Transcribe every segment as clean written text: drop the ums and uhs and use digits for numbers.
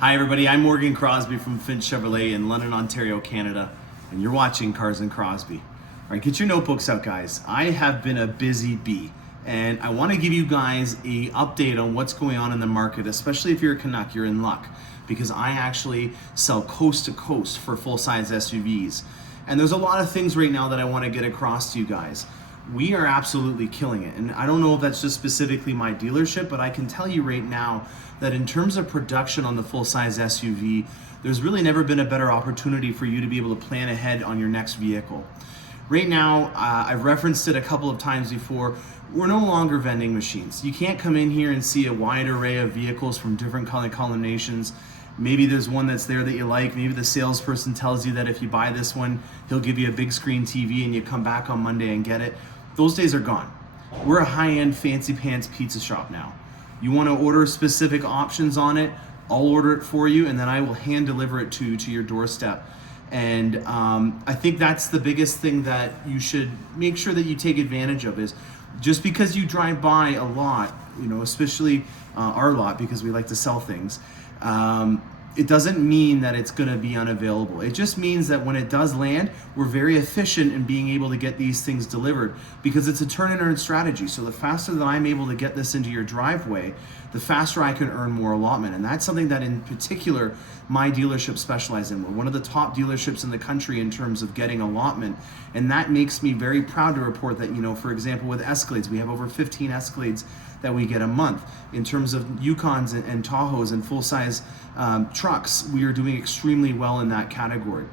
Hi everybody, I'm Morgan Crosbie from Finch Chevrolet in London, Ontario, Canada, and you're watching Cars and Crosbie. All right, get your notebooks out, guys. I have been a busy bee, and I want to give you guys a update on what's going on in the market, especially if you're a Canuck, you're in luck, because I actually sell coast to coast for full-size SUVs. And there's a lot of things right now that I want to get across to you guys. We are absolutely killing it. And I don't know if that's just specifically my dealership, but I can tell you right now that in terms of production on the full-size SUV, there's really never been a better opportunity for you to be able to plan ahead on your next vehicle. Right now, I've referenced it a couple of times before, we're no longer vending machines. You can't come in here and see a wide array of vehicles from different color combinations. Maybe there's one that's there that you like. Maybe the salesperson tells you that if you buy this one, he'll give you a big screen TV and you come back on Monday and get it. Those days are gone. We're a high-end fancy pants pizza shop now. You want to order specific options on it, I'll order it for you and then I will hand deliver it to your doorstep. And I think that's the biggest thing that you should make sure that you take advantage of is just because you drive by a lot, especially our lot because we like to sell things, it doesn't mean that it's going to be unavailable. It just means that when it does land, we're very efficient in being able to get these things delivered because it's a turn and earn strategy. So the faster that I'm able to get this into your driveway, the faster I can earn more allotment. And that's something that in particular, my dealership specializes in. We're one of the top dealerships in the country in terms of getting allotment. And that makes me very proud to report that, for example, with Escalades, we have over 15 Escalades that we get a month. In terms of Yukons and Tahoes and full-size trucks, we are doing extremely well in that category.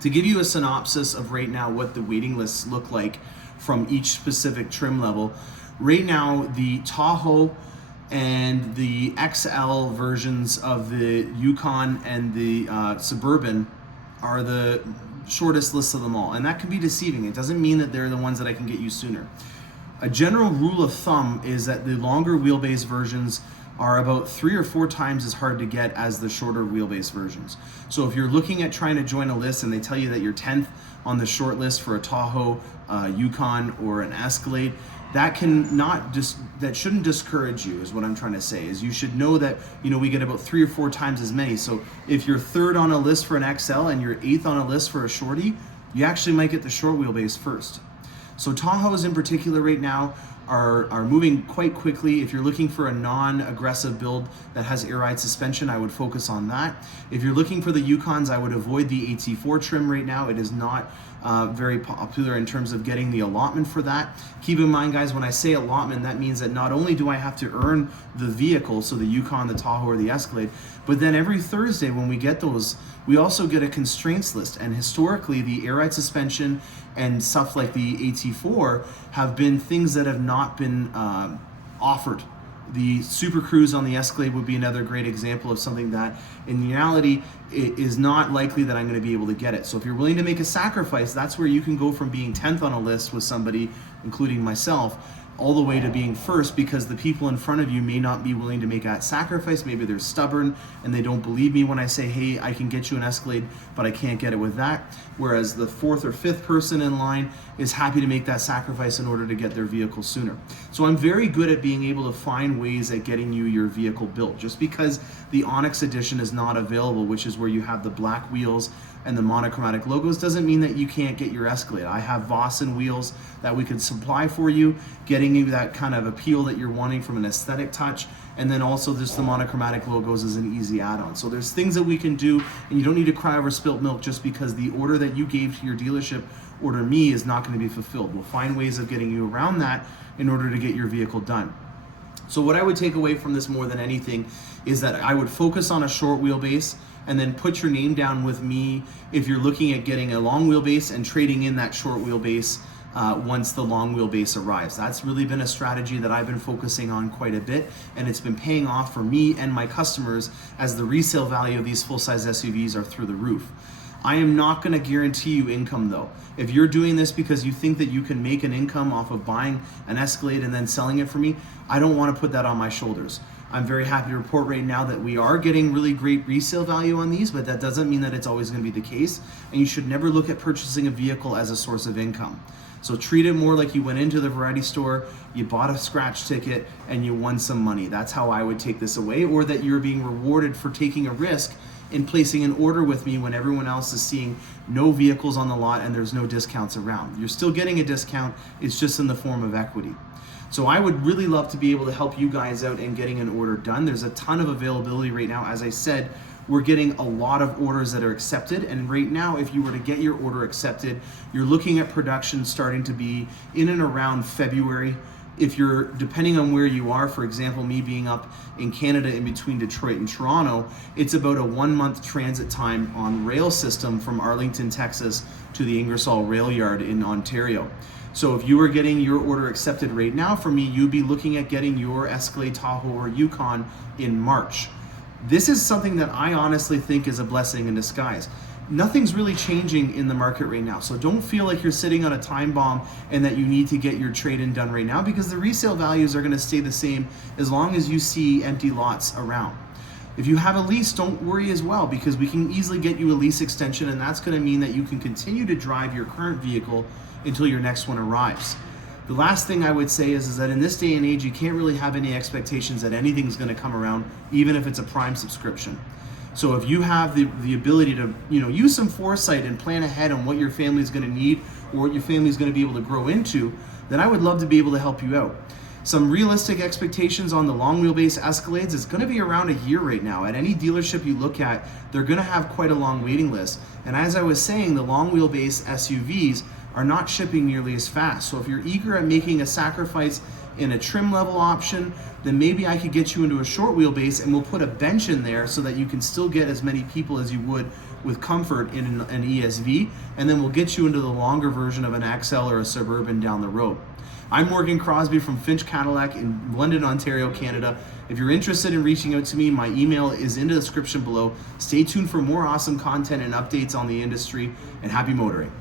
To give you a synopsis of right now what the waiting lists look like from each specific trim level, right now the Tahoe and the XL versions of the Yukon and the Suburban are the shortest lists of them all, and that can be deceiving. It doesn't mean that they're the ones that I can get you sooner. A general rule of thumb is that the longer wheelbase versions are about 3 or 4 times as hard to get as the shorter wheelbase versions. So if you're looking at trying to join a list and they tell you that you're 10th on the short list for a Tahoe, Yukon, or an Escalade, that shouldn't discourage you, is what I'm trying to say. Is you should know that we get about 3 or 4 times as many. So if you're 3rd on a list for an XL and you're 8th on a list for a shorty, you actually might get the short wheelbase first. So Tahoes in particular right now are moving quite quickly. If you're looking for a non-aggressive build that has air ride suspension, I would focus on that. If you're looking for the Yukons, I would avoid the AT4 trim right now. It is not very popular in terms of getting the allotment for that. Keep in mind, guys, when I say allotment, that means that not only do I have to earn the vehicle, so the Yukon, the Tahoe, or the Escalade, but then every Thursday when we get those, we also get a constraints list. And historically, the air ride suspension and stuff like the AT4 have been things that have not been offered. The Super Cruise on the Escalade would be another great example of something that in reality it is not likely that I'm going to be able to get it. So if you're willing to make a sacrifice, that's where you can go from being 10th on a list with somebody, including myself, all the way to being first, because the people in front of you may not be willing to make that sacrifice. Maybe they're stubborn and they don't believe me when I say, hey, I can get you an Escalade, but I can't get it with that. Whereas the 4th or 5th person in line is happy to make that sacrifice in order to get their vehicle sooner. So I'm very good at being able to find ways at getting you your vehicle built. Just because the Onyx Edition is not available, which is where you have the black wheels and the monochromatic logos, doesn't mean that you can't get your Escalade. I have Vossen wheels that we could supply for you, getting you that kind of appeal that you're wanting from an aesthetic touch, and then also just the monochromatic logos is an easy add-on. So there's things that we can do, and you don't need to cry over spilt milk just because the order that you gave to your dealership, order me, is not going to be fulfilled. We'll find ways of getting you around that in order to get your vehicle done. So what I would take away from this more than anything is that I would focus on a short wheelbase and then put your name down with me if you're looking at getting a long wheelbase and trading in that short wheelbase once the long wheelbase arrives. That's really been a strategy that I've been focusing on quite a bit, and it's been paying off for me and my customers as the resale value of these full-size SUVs are through the roof. I am not going to guarantee you income though. If you're doing this because you think that you can make an income off of buying an Escalade and then selling it for me, I don't want to put that on my shoulders. I'm very happy to report right now that we are getting really great resale value on these, but that doesn't mean that it's always going to be the case, and you should never look at purchasing a vehicle as a source of income. So treat it more like you went into the variety store, you bought a scratch ticket, and you won some money. That's how I would take this away, or that you're being rewarded for taking a risk in placing an order with me when everyone else is seeing no vehicles on the lot and there's no discounts around. You're still getting a discount, it's just in the form of equity. So I would really love to be able to help you guys out in getting an order done. There's a ton of availability right now. As I said, we're getting a lot of orders that are accepted, and right now if you were to get your order accepted, you're looking at production starting to be in and around February. If you're, depending on where you are, for example, me being up in Canada in between Detroit and Toronto, it's about a 1 month transit time on rail system from Arlington, Texas to the Ingersoll Rail Yard in Ontario. So if you were getting your order accepted right now from me, you'd be looking at getting your Escalade, Tahoe, or Yukon in March. This is something that I honestly think is a blessing in disguise. Nothing's really changing in the market right now. So don't feel like you're sitting on a time bomb and that you need to get your trade-in done right now, because the resale values are going to stay the same as long as you see empty lots around. If you have a lease, don't worry as well, because we can easily get you a lease extension, and that's going to mean that you can continue to drive your current vehicle until your next one arrives. The last thing I would say is that in this day and age, you can't really have any expectations that anything's going to come around, even if it's a Prime subscription. So if you have the ability to use some foresight and plan ahead on what your family's going to need or what your family's going to be able to grow into, then I would love to be able to help you out. Some realistic expectations on the long wheelbase Escalades is going to be around a year right now. At any dealership you look at, they're going to have quite a long waiting list. And as I was saying, the long wheelbase SUVs are not shipping nearly as fast. So if you're eager at making a sacrifice in a trim level option, then maybe I could get you into a short wheelbase, and we'll put a bench in there so that you can still get as many people as you would with comfort in an ESV, and then we'll get you into the longer version of an XL or a Suburban down the road. I'm Morgan Crosbie from Finch Cadillac in London, Ontario, Canada. If you're interested in reaching out to me, my email is in the description below. Stay tuned for more awesome content and updates on the industry, and happy motoring.